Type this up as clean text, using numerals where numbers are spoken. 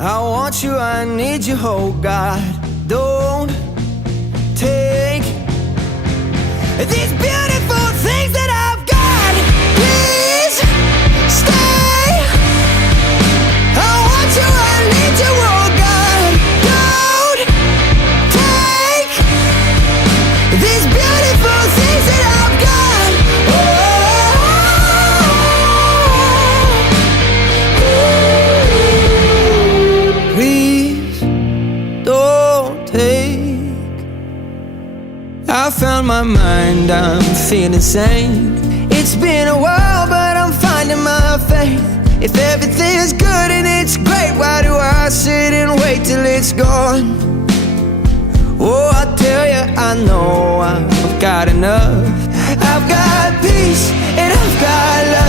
I want you, I need you, oh God. Don't take these beautiful things that I've got. Please stay. I want you, I need you, oh God. Don't take these beautiful things that I've got. Please don't take. I found my mind, I'm feeling sane. It's been a while, but I'm finding my faith. If everything's good and it's great, why do I sit and wait till it's gone? Oh, I tell you, I know I've got enough. I've got peace and I've got love.